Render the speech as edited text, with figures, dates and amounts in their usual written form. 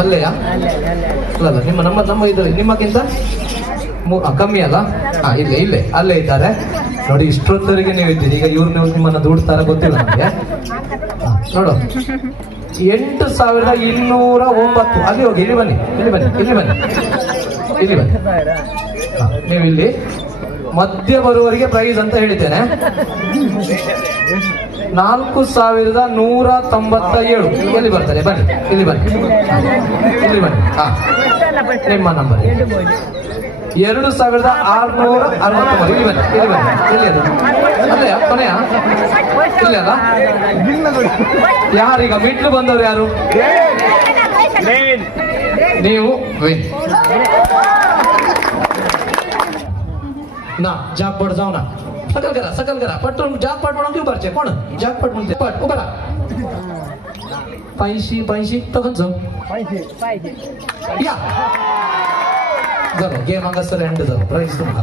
ಅಲ್ಲೆಯಾ? ಅಲ್ಲ ನಮ್ಮ ಇದ್ರೆ ನಿಮ್ಮಕ್ಕಿಂತ ಕಮ್ಮಿ ಅಲ್ಲ? ಇಲ್ಲೇ ಅಲ್ಲೇ ಇದ್ದಾರೆ ನೋಡಿ. ಇಷ್ಟೊತ್ತವರೆಗೆ ನೀವು ಇದ್ದೀರಿ, ಈಗ ಇವ್ರು ನಿಮ್ಮನ್ನ ದುಡ್ತಾರ ಗೊತ್ತಿಲ್ಲ ನಮಗೆ. ನೋಡು 8209. ಅಲ್ಲಿ ಹೋಗಿ, ಇಲ್ಲಿ ಬನ್ನಿ. ನೀವು ಇಲ್ಲಿ ಮಧ್ಯ ಬರುವವರಿಗೆ ಪ್ರೈಸ್ ಅಂತ ಹೇಳಿದ್ದೇನೆ. 4197. ಎಲ್ಲಿ ಬರ್ತಾರೆ? ಬನ್ನಿ, ಇಲ್ಲಿ ಬನ್ನಿ. ನಿಮ್ಮ ನಂಬರ್ 2663. ಇಲ್ಲಿ ಬನ್ನಿ. ಎಲ್ಲಿ ಅದು? ಅಲ್ಲೇ ಕೊನೆಯ? ಇಲ್ಲ ಅಲ್ಲ? ಯಾರೀಗ ಮಿಡ್ಲು ಬಂದವರು ಯಾರು? ನೀವು ವಿನ್. ना जागपट जाऊ ना. सकल करा पटून जागपट म्हणून क्यों भरचे? कोण जागपट म्हणते? पट उभा. 85 तकच जाऊ. या जरा गेम हांगासर एंड जाऊ. प्राइस तुमका